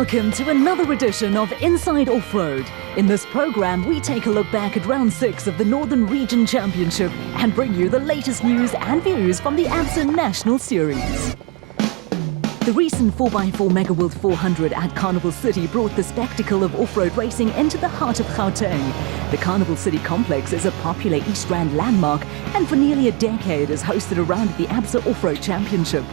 Welcome to another edition of Inside Off-Road. In this program, we take a look back at round 6 of the Northern Region Championship and bring you the latest news and views from the ABSA National Series. The recent 4x4 Mega World 400 at Carnival City brought the spectacle of off-road racing into the heart of Gauteng. The Carnival City complex is a popular East Rand landmark and for nearly a decade has hosted a round of the ABSA Off-Road Championship.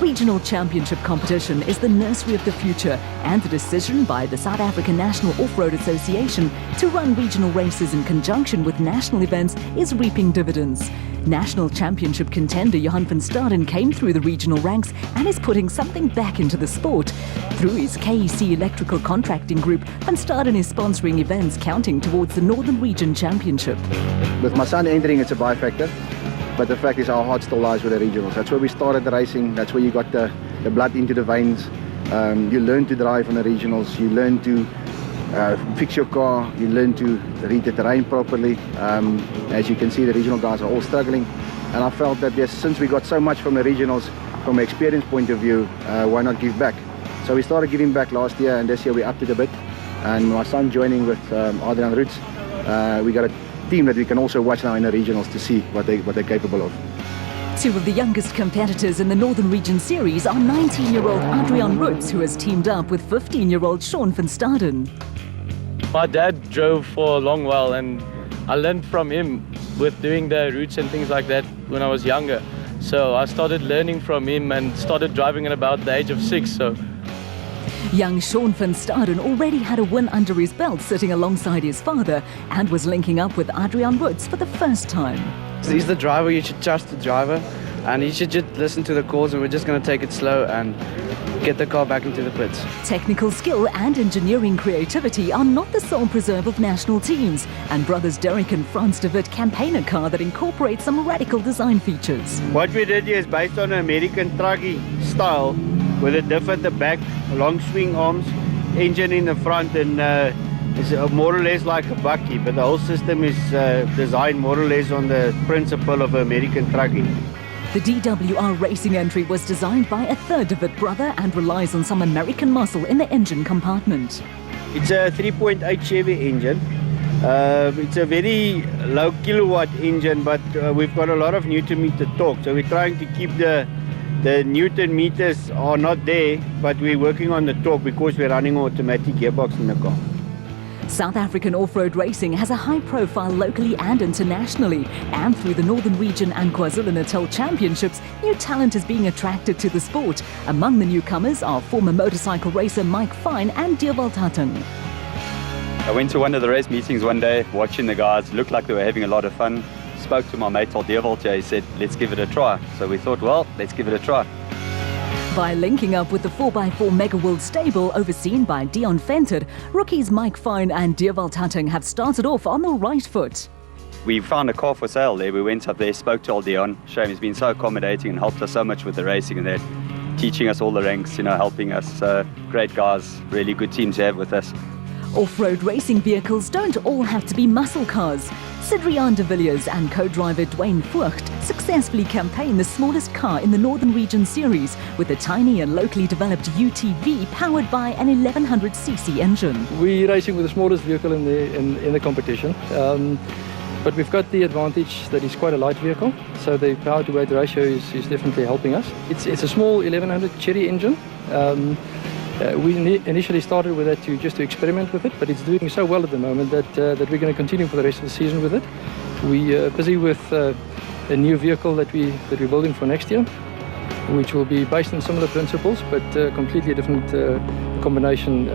Regional Championship competition is the nursery of the future, and the decision by the South African National Off-Road Association to run regional races in conjunction with national events is reaping dividends. National Championship contender Johan van Staden came through the regional ranks and is putting something back into the sport. Through his KEC Electrical Contracting Group, Van Staden is sponsoring events counting towards the Northern Region Championship. With my son entering, it's a buy factor. But the fact is our heart still lies with the regionals. That's where we started the racing. That's where you got the blood into the veins. You learn to drive on the regionals. You learn to fix your car. You learn to read the terrain properly. As you can see, the regional guys are all struggling. And I felt that since we got so much from the regionals, from an experience point of view, why not give back? So we started giving back last year, and this year we upped it a bit. And my son joining with Adrian Roots, we got a team that we can also watch now in the regionals to see what they're capable of. Two of the youngest competitors in the Northern Region Series are 19-year-old Adrian Roots, who has teamed up with 15-year-old Sean van Staden. My dad drove for a long while and I learned from him with doing the routes and things like that when I was younger. So I started learning from him and started driving at about the age of 6. Young Sean van Staden already had a win under his belt sitting alongside his father and was linking up with Adrian Roots for the first time. He's the driver, you should trust the driver and you should just listen to the calls, and we're just going to take it slow and get the car back into the pits. Technical skill and engineering creativity are not the sole preserve of national teams, and brothers Derek and Frans de Wit campaign a car that incorporates some radical design features. What we did here is based on an American trucky style with a diff at the back, long swing arms, engine in the front, and it's more or less like a bucky, but the whole system is designed more or less on the principle of American trucking. The DWR racing entry was designed by a third de Wit brother and relies on some American muscle in the engine compartment. It's a 3.8 Chevy engine. It's a very low kilowatt engine, but we've got a lot of Newton meter torque, so we're trying to keep the Newton meters are not there, but we're working on the torque because we're running an automatic gearbox in the car. South African off-road racing has a high profile locally and internationally, and through the Northern Region and KwaZulu-Natal Championships, new talent is being attracted to the sport. Among the newcomers are former motorcycle racer Mike Fine and Dewald Hatton. I went to one of the race meetings one day, watching the guys, looked like they were having a lot of fun. Spoke to my mate old Dewald here, he said, let's give it a try. So we thought, well, let's give it a try. By linking up with the 4x4 Mega World stable overseen by Dion Venter, rookies Mike Fine and Dewald Hatton have started off on the right foot. We found a car for sale there. We went up there, spoke to old Dion. Shame, he's been so accommodating and helped us so much with the racing and that, teaching us all the ranks, helping us. Great guys, really good team to have with us. Off-road racing vehicles don't all have to be muscle cars. Cedrian de Villiers and co-driver Dwayne Voigt successfully campaigned the smallest car in the Northern Region Series with a tiny and locally developed UTV powered by an 1100cc engine. We're racing with the smallest vehicle in the competition, but we've got the advantage that it's quite a light vehicle, so the power to weight ratio is definitely helping us. It's a small 1100 Cherry engine. We initially started with that just to experiment with it, but it's doing so well at the moment that we're going to continue for the rest of the season with it. We're busy with a new vehicle that we're building for next year, which will be based on similar principles, but completely different combination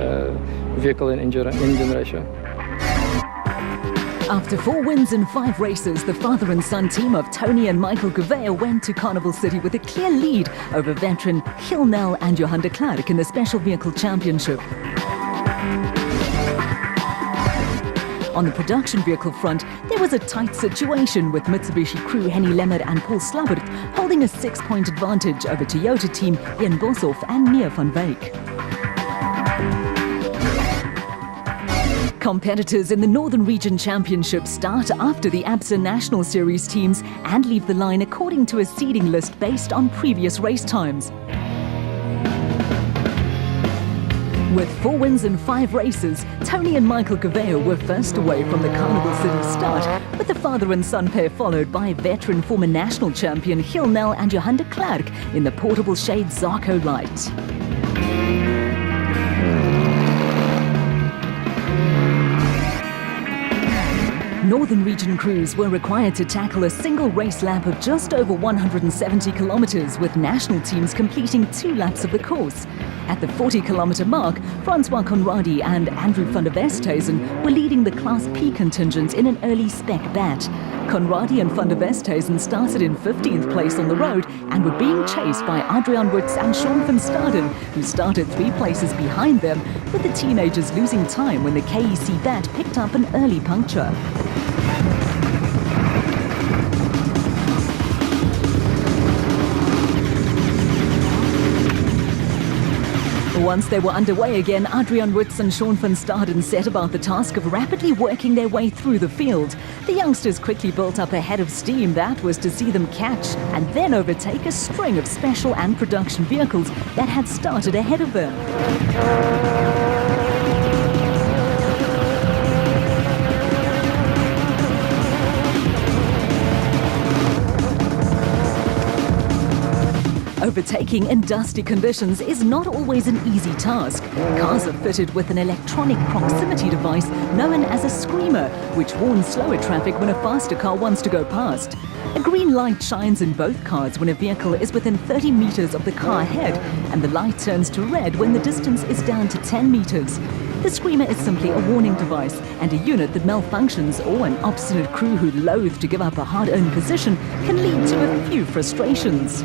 vehicle and engine ratio. After 4 wins in 5 races, the father and son team of Tony and Michael Gouveia went to Carnival City with a clear lead over veteran Gil Nel and Johan de Klerk in the Special Vehicle Championship. On the production vehicle front, there was a tight situation with Mitsubishi crew Henny Lemmer and Paul Slabbert holding a 6-point advantage over Toyota team Ian Boshoff and Mia van Wyk. Competitors in the Northern Region Championship start after the ABSA National Series teams and leave the line according to a seeding list based on previous race times. With 4 wins in 5 races, Tony and Michael Gouveia were first away from the Carnival City start, with the father and son pair followed by veteran former national champion Giel Nel and Johan de Klerk in the portable shade Zarco Light. Northern Region crews were required to tackle a single race lap of just over 170 kilometers, with national teams completing 2 laps of the course. At the 40-kilometer mark, Francois Conradi and Andrew van der Westhuizen were leading the Class P contingent in an early spec bat. Conradi and van der Westhuizen started in 15th place on the road and were being chased by Adrian Woods and Sean van Staden, who started 3 places behind them, with the teenagers losing time when the KEC bat picked up an early puncture. Once they were underway again, Adrian Woods and Sean van Staden set about the task of rapidly working their way through the field. The youngsters quickly built up a head of steam that was to see them catch and then overtake a string of special and production vehicles that had started ahead of them. Overtaking in dusty conditions is not always an easy task. Cars are fitted with an electronic proximity device known as a screamer, which warns slower traffic when a faster car wants to go past. A green light shines in both cars when a vehicle is within 30 meters of the car ahead, and the light turns to red when the distance is down to 10 meters. The screamer is simply a warning device, and a unit that malfunctions or an obstinate crew who loathe to give up a hard-earned position can lead to a few frustrations.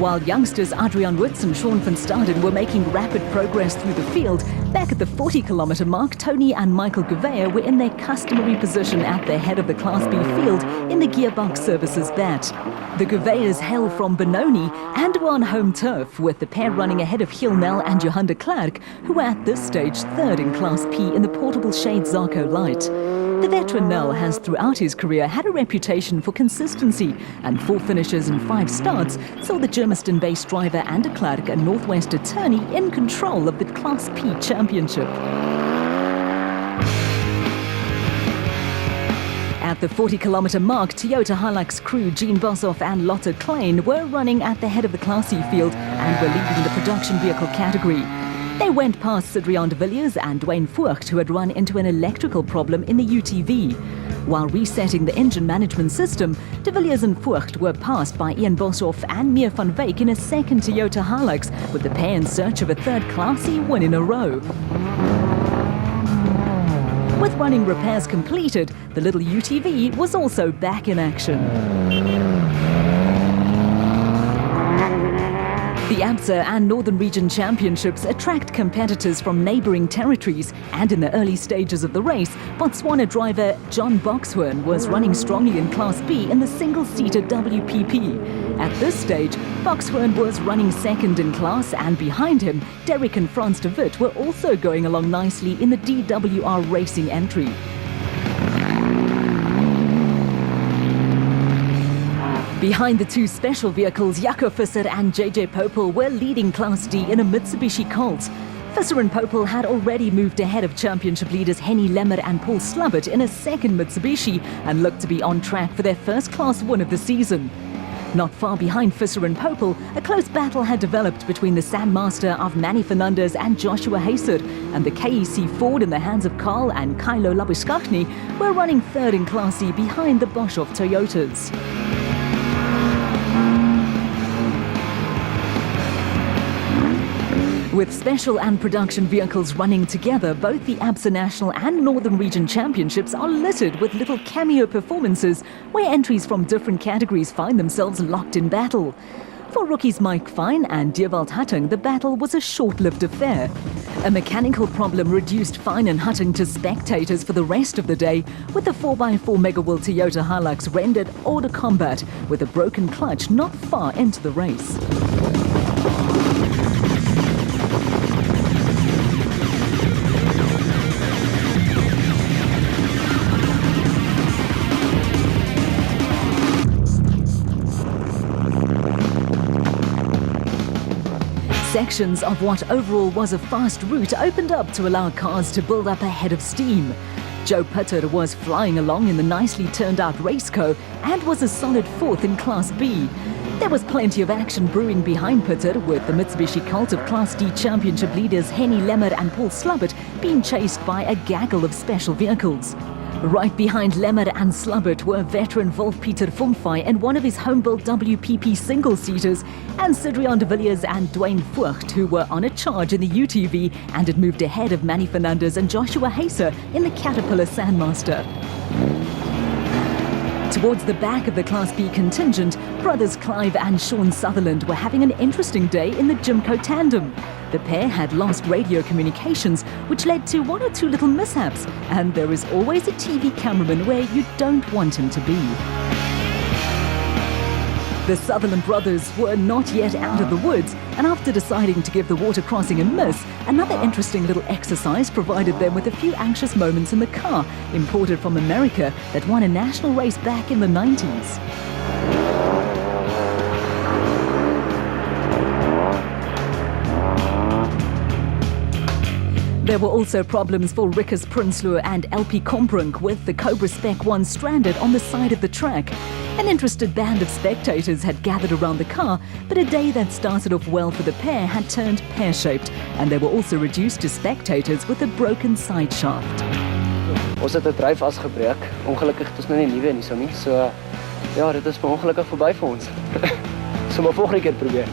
While youngsters Adrian Woods and Sean van Staden were making rapid progress through the field, back at the 40-kilometer mark, Tony and Michael Gouveia were in their customary position at the head of the Class B field in the Gearbox Services bat. The Gouveias hail from Benoni and were on home turf, with the pair running ahead of Giel Nel and Johan de Klerk, who were at this stage 3rd in Class P in the portable shade Zarco Light. The veteran Nel has throughout his career had a reputation for consistency, and 4 finishes and 5 starts saw the Germiston-based driver and de Klerk, a Northwest attorney, in control of the Class P championship. At the 40-kilometer mark, Toyota Hilux crew Gene Boshoff and Lotte Klein were running at the head of the Class E field and were leading the production vehicle category. They went past Cedrian de Villiers and Dwayne Voigt, who had run into an electrical problem in the UTV. While resetting the engine management system, de Villiers and Voigt were passed by Ian Boshoff and Meer van Wyk in a second Toyota Hilux, with the pair in search of a 3rd Class E win in a row. With running repairs completed, the little UTV was also back in action. The ABSA and Northern Region Championships attract competitors from neighbouring territories, and in the early stages of the race, Botswana driver John Boxhoorn was running strongly in Class B in the single-seater WPP. At this stage, Boxhoorn was running 2nd in class, and behind him, Derek and Frans de Wit were also going along nicely in the DWR racing entry. Behind the 2 special vehicles, Jaco Visser and JJ Popel were leading Class D in a Mitsubishi Colt. Visser and Popel had already moved ahead of championship leaders Henny Lemmer and Paul Slubbert in a 2nd Mitsubishi and looked to be on track for their first Class 1 of the season. Not far behind Visser and Popel, a close battle had developed between the Sandmaster of Manny Fernandez and Joshua Haser, and the KEC Ford in the hands of Carl and Kylo Labuskachny were running 3rd in Class E behind the Boshoff Toyotas. With special and production vehicles running together, both the ABSA National and Northern Region Championships are littered with little cameo performances where entries from different categories find themselves locked in battle. For rookies Mike Fine and Dewald Hutting, the battle was a short-lived affair. A mechanical problem reduced Fine and Hutting to spectators for the rest of the day, with the 4x4 Megawheel Toyota Hilux rendered hors de combat with a broken clutch not far into the race. sections of what overall was a fast route opened up to allow cars to build up a head of steam. Joe Putter was flying along in the nicely turned out Raceco and was a solid fourth in Class B. There was plenty of action brewing behind Putter, with the Mitsubishi Cult of Class D Championship leaders Henny Lemmer and Paul Slubbert being chased by a gaggle of special vehicles. Right behind Lemmer and Slubbert were veteran Wolf-Pieter Fumfai and one of his home-built WPP single-seaters, and Cedrion de Villiers and Dwayne Voigt, who were on a charge in the UTV and had moved ahead of Manny Fernandez and Joshua Haser in the Caterpillar Sandmaster. Towards the back of the Class B contingent, brothers Clive and Sean Sutherland were having an interesting day in the Jimco tandem. The pair had lost radio communications, which led to one or two little mishaps, and there is always a TV cameraman where you don't want him to be. The Sutherland brothers were not yet out of the woods, and after deciding to give the water crossing a miss, another interesting little exercise provided them with a few anxious moments in the car, imported from America, that won a national race back in the 90s. There were also problems for Rickers Prinsloo and LP Komprunk, with the Cobra Spec 1 stranded on the side of the track. An interested band of spectators had gathered around the car, but a day that started off well for the pair had turned pear-shaped, and they were also reduced to spectators with a broken side shaft. Ons het 'n dryfas gebreek. Ongelukkig het ons nou nie nuwe nie, so ja, dit is ongelukkig verby vir ons. So maar volgende keer probeer.